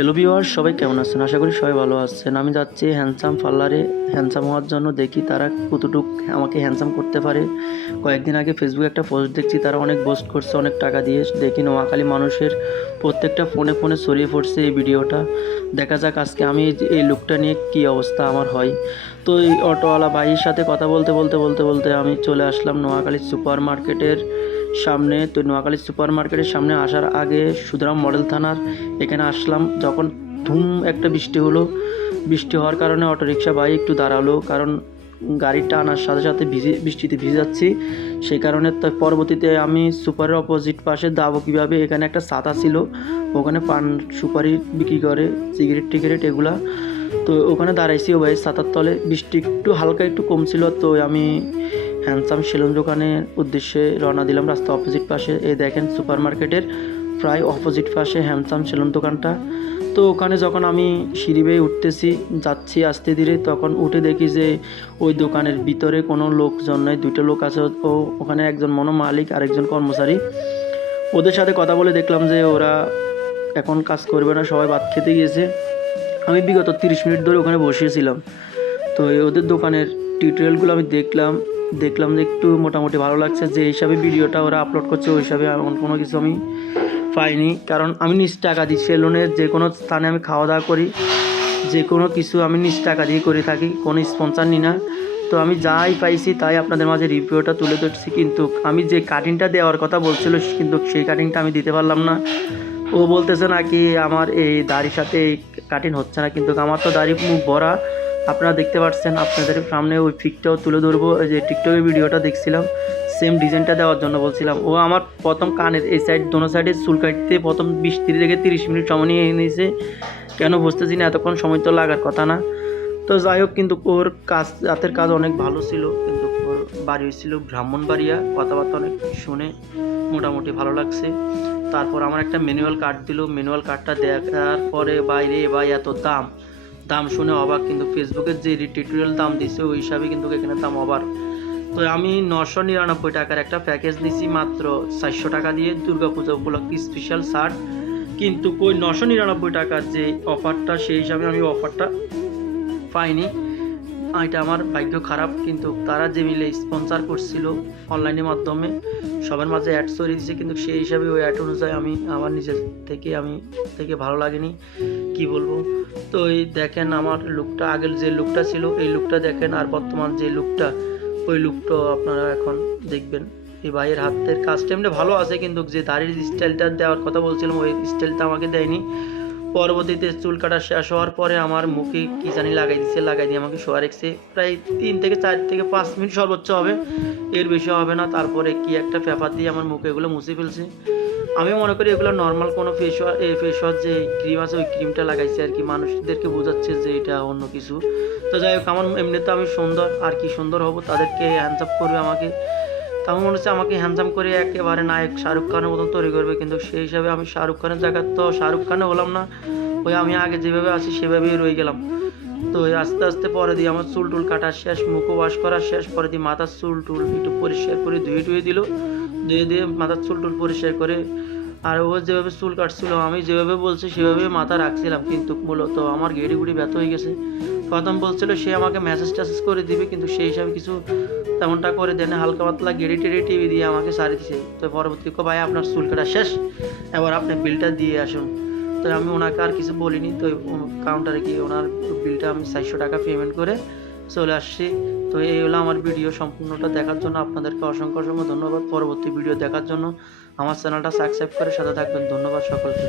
Hello ভিওয়ার সবাই কেমন আছেন? আশা করি সবাই ভালো আছেন। আমি যাচ্ছি হ্যান্ডসাম পার্লারে হ্যান্ডসাম হওয়ার জন্য দেখি তারা কতটুক আমাকে হ্যান্ডসাম করতে পারে। কয়েকদিন আগে ফেসবুকে একটা পোস্ট দেখছি, তারা অনেক পোস্ট করছে, অনেক টাকা দিয়ে। দেখি নোয়াখালী মানুষের প্রত্যেকটা ফোনে ফোনে ছড়িয়ে পড়ছে এই ভিডিওটা। দেখা যাক আজকে আমি এই লুকটা নিয়ে কী অবস্থা আমার হয়। তো এই অটোওয়ালা ভাইয়ের সাথে কথা বলতে বলতে বলতে বলতে আমি চলে আসলাম নোয়াখালী সুপার মার্কেটের সামনে, তো নোয়াখালী সুপার মার্কেটের সামনে আসার আগে সুতরাং মডেল থানার এখানে আসলাম। যখন ধুম একটা বৃষ্টি হলো, বৃষ্টি হওয়ার কারণে অটোরিকশা ভাই একটু দাঁড়াল, কারণ গাড়ি টানার সাথে সাথে ভিজে, বৃষ্টিতে ভিজে যাচ্ছি। সেই কারণে তো পরবর্তীতে আমি সুপারের অপোজিট পাশে দাবো কীভাবে, এখানে একটা ছাতা ছিল, ওখানে পান সুপারি বিক্রি করে, সিগারেট টিগারেট এগুলা তো ওখানে দাঁড়াইছি ভাই ছাতার তলে। বৃষ্টি একটু হালকা, একটু কমছিল তো আমি হ্যান্ডসাম সেলুন দোকানের উদ্দেশ্যে রওনা দিলাম রাস্তা অপোজিট পাশে। এই দেখেন সুপার মার্কেটের প্রায় অপোজিট পাশে হ্যান্ডসাম সেলুন দোকানটা। তো ওখানে যখন আমি সিঁড়ি বেয়ে উঠতেছি, যাচ্ছি আস্তে ধীরে, তখন উঠে দেখি যে ওই দোকানের ভিতরে কোনো লোকজন নেই দুটো লোক আছে। ও ওখানে একজন মনো মালিক আর একজন কর্মচারী। ওদের সাথে কথা বলে দেখলাম যে ওরা এখন কাজ করবে না, সবাই ভাত খেতে গিয়েছে। আমি বিগত তিরিশ মিনিট ধরে ওখানে বসিয়েছিলাম। তো ওদের দোকানের টিউটোরিয়ালগুলো আমি দেখলাম দেখলাম যে একটু মোটামুটি ভালো লাগছে। যে হিসাবে ভিডিওটা ওরা আপলোড করছে, ওই হিসাবে এমন কোনো কিছু আমি পাইনি। কারণ আমি নিজ টাকা দিই সেলুনের যে কোনো স্থানে আমি খাওয়া দাওয়া করি, যে কোনো কিছু আমি নিজ টাকা দিয়ে করে থাকি, কোনো স্পন্সার নিই না। তো আমি যাই পাইছি তাই আপনাদের মাঝে রিভিউটা তুলে ধরছি। কিন্তু আমি যে কাটিংটা দেওয়ার কথা বলছিল, কিন্তু সেই কাটিংটা আমি দিতে পারলাম না। ও বলতেছে নাকি আমার এই দাড়ির সাথে কাটিং হচ্ছে না, কিন্তু আমার তো দাড়ি মুখ ভরা। আপনারা দেখতে পাচ্ছেন, আপনাদের সামনে ওই পিকটাও তুলে ধরবো। যে টিকটকের ভিডিওটা দেখছিলাম সেম ডিজাইনটা দেওয়ার জন্য বলছিলাম। ও আমার প্রথম কানের এই সাইড দোনো সাইডে চুল কাটতে প্রথম বিশ তিরিশ থেকে তিরিশ মিনিট সময় নিয়ে নিয়েছে কেন বুঝতেছি না, এতক্ষণ সময় তো লাগার কথা না। তো যাই হোক, কিন্তু ওর কাজ, রাতের কাজ অনেক ভালো ছিল, কিন্তু ওর বাড়ি হয়েছিল ব্রাহ্মণবাড়িয়া। কথাবার্তা অনেক শুনে মোটামুটি ভালো লাগছে। তারপর আমার একটা ম্যানুয়াল কার্ড দিল। ম্যানুয়াল কার্ডটা দেখার পরে বাইরে ভাই, এত দাম। দাম শুনে অবাক, কিন্তু ফেসবুকের যে টিউটোরিয়াল দাম দিছে, ওই হিসাবে কিন্তু এখানে দাম অবাক। তো আমি নশো নিরানব্বই টাকার একটা প্যাকেজ নিছি মাত্র চারশো টাকা দিয়ে, দুর্গাপূজা উপলক্ষে স্পেশাল শার্ট কিন্তু ওই নশো নিরানব্বই টাকার যে অফারটা সেই হিসাবে আমি অফারটা পাইনি। এটা আমার ভাগ্য খারাপ, কিন্তু তারা যে মিলে স্পন্সার করছিল অনলাইনের মাধ্যমে, সবার মাঝে অ্যাড করে দিয়েছে কিন্তু সেই হিসাবে ওই অ্যাড অনুযায়ী আমি আমার নিজের থেকে আমি, থেকে ভালো লাগেনি, কি বলব? তো এই দেখেন আমার লুকটা আগের যে লুকটা ছিল, এই লুকটা দেখেন, আর বর্তমান যে লুকটা ওই লুকটা আপনারা এখন দেখবেন। এই ভাইয়ের হাতের কাজটা এমনি ভালো আছে, কিন্তু যে দাড়ির স্টাইলটা দেওয়ার কথা বলছিলাম, ওই স্টাইলটা আমাকে দেয়নি। পরবর্তীতে চুল কাটা শেষ হওয়ার পরে আমার মুখে কি জানি লাগাই দিচ্ছে লাগাই দিয়ে আমাকে শোয়া রেখেছে। প্রায় তিন থেকে চার থেকে পাঁচ মিনিট সর্বোচ্চ হবে। এর বেশি হবে না, তারপরে কি একটা পেপার দিয়ে আমার মুখে এগুলো মুছে ফেলছে। আমি মনে করি এগুলো নর্মাল কোনো ফেস ওয়াশ এই ফেস ওয়াশ যে ক্রিম আছে, ওই ক্রিমটা লাগাইছে আর কি। মানুষদেরকে বোঝাচ্ছে যে এটা অন্য কিছু। তো যাই হোক, আমার এমনিতে আমি সুন্দর, আর কি সুন্দর হব, তাদেরকে হ্যান্ডস আপ করবে আমাকে। আমার মনে হচ্ছে আমাকে হ্যান্ডসাম করে একেবারে নায়ক শাহরুখ খানের মতন তৈরি করবে, কিন্তু সেই হিসাবে আমি শাহরুখ খানের জায়গায় তো শাহরুখ খানে হলাম না। ওই আমি আগে যেভাবে আছি সেভাবেই রয়ে গেলাম। তো এই আস্তে আস্তে পরে দিয়ে আমার চুল টুল কাটা শেষ মুখও ওয়াশ করা শেষ, পরে দিয়ে মাথার চুল টুল একটু পরিষ্কার করে ধুয়ে টুয়ে দিল। ধুয়ে দিয়ে মাথার চুল টুল পরিষ্কার করে আর ও যেভাবে চুল কাটছিল, আমি যেভাবে বলছি সেভাবে মাথা রাখছিলাম, কিন্তু মূলত আমার গেড়ি গুড়ি ব্যথা হয়ে গেছে। প্রথম বলছিল সে আমাকে মেসেজ টেসেজ করে দিবে, কিন্তু সেই হিসাবে কিছু তেমনটা করে দেন, হালকা পাতলা গেড়ি টেড়ি টিভি দিয়ে আমাকে সারি দিছে। তো পরবর্তী ভাই, আপনার চুল কাটা শেষ। এবার আপনি বিলটা দিয়ে আসুন। তো আমি ওনাকে আর কিছু বলিনি, তো কাউন্টারে গিয়ে ওনার বিলটা আমি চারশো টাকা পেমেন্ট করে চলে আসছি। তো এই হলো আমার ভিডিও সম্পূর্ণটা দেখার জন্য। আপনাদেরকে অসংখ্য অসংখ্য ধন্যবাদ। পরবর্তী ভিডিও দেখার জন্য আমার চ্যানেলটা সাবস্ক্রাইব করে সাথে থাকবেন। ধন্যবাদ সকলকে।